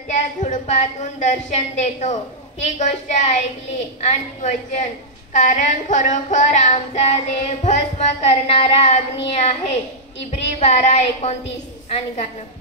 जळत्या झुडपातून दर्शन देतो. ही गोष्ट ऐकली आणि वचन, कारण खरोखर आमचा देह भस्म करणारा अग्नी आहे. इब्री 12:29 आणि गाणं.